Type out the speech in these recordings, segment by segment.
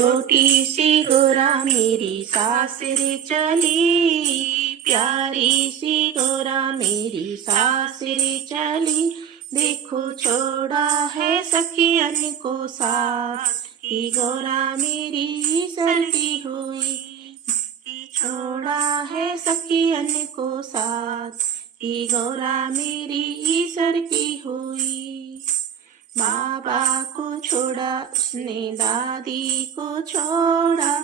छोटी सी गोरा मेरी सासर चली, प्यारी सी गोरा मेरी सासर चली। देखो छोड़ा है सखियन को साथ, की गोरा मेरी सरती हुई। छोड़ा है सखियन को साथ, की गोरा मेरी सरती हुई। बाबा को छोड़ा उसने दादी को छोड़ा,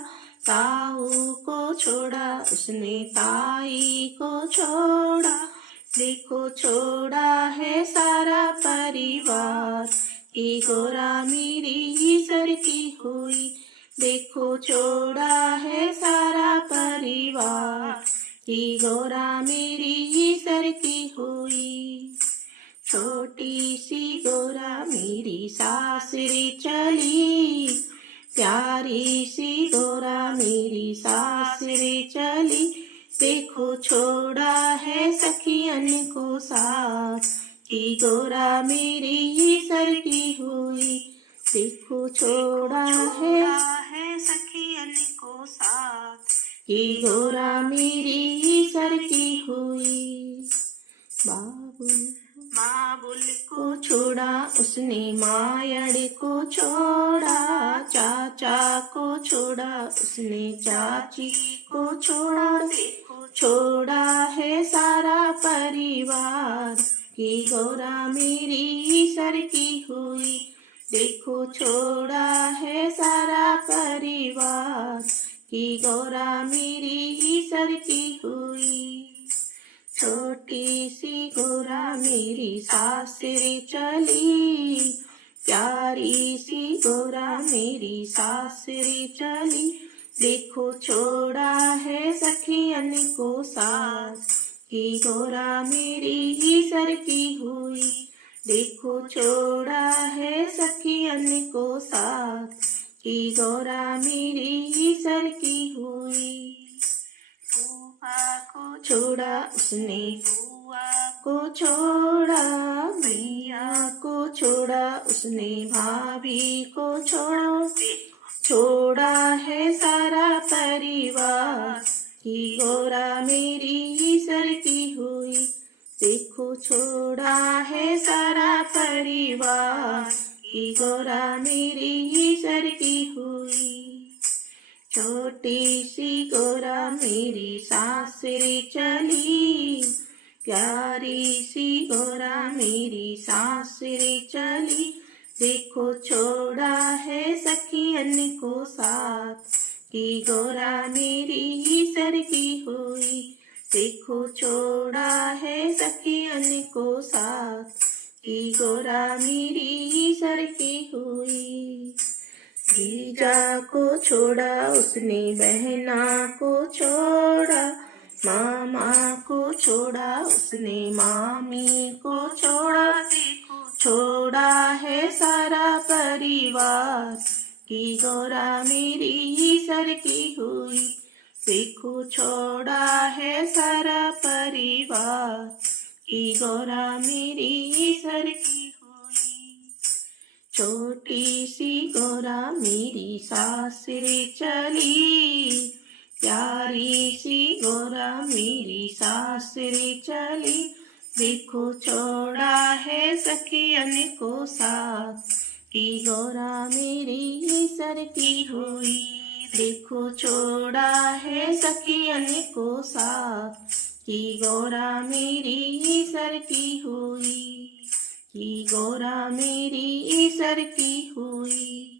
ताऊ को छोड़ा उसने ताई को छोड़ा। देखो छोड़ा है सारा परिवार, की गोरा मेरी सरकी हुई। देखो छोड़ा है सारा परिवार, की गोरा मेरी सरकी हुई। छोटी सी गोरा मेरी सासर चली, प्यारी सी गोरा मेरी सासर चली। देखो छोड़ा है सखियन को साथ, की गोरा मेरी सरकी हुई। देखो छोड़ा है सखियन को साथ, की गोरा मेरी सरकी हुई। बाबुल को छोड़ा उसने मायड़ को छोड़ा, चाचा को छोड़ा उसने चाची को छोड़ा। देखो छोड़ा है सारा परिवार, की गोरा मेरी सरकी हुई। देखो छोड़ा है सारा परिवार, की गोरा मेरी सरकी हुई। छोटी सी गोरा मेरी सासर चली, प्यारी सी गोरा मेरी सासर चली। देखो छोड़ा है सखियन को साथ, की गोरा मेरी सरकी हुई। देखो छोड़ा है सखियन को साथ, की गोरा मेरी सरकी हुई। फूफा को छोड़ा उसने बुआ को छोड़ा, भैया को छोड़ा उसने भाभी को छोड़ा। छोड़ा है सारा परिवार, की गोरा मेरी सरकी हुई। देखो छोड़ा है सारा परिवार, की गोरा मेरी सरकी हुई। छोटी सी गोरा मेरी सासर चली, प्यारी सी गोरा मेरी सासर चली। देखो छोड़ा है सखियन को साथ, की गोरा मेरी सरकी हुई। देखो छोड़ा है सखियन को साथ, की गोरा मेरी सरकी हुई। जीजा को छोड़ा उसने बहना को छोड़ा, मामा को छोड़ा उसने मामी को छोड़ा। देखो छोड़ा है सारा परिवार, की गोरा मेरी सरकी हुई। देखो छोड़ा है सारा परिवार, की गोरा मेरी सरकी हुई। छोटी सी गोरा मेरी सासर चली, प्यारी सी गोरा मेरी सासर चली। देखो छोड़ा है सखियन को साथ, की गोरा मेरी सरकी हुई। देखो छोड़ा है सखियन को साथ, की गोरा मेरी सरकी हुई। की गोरा मेरी सरकी हुई।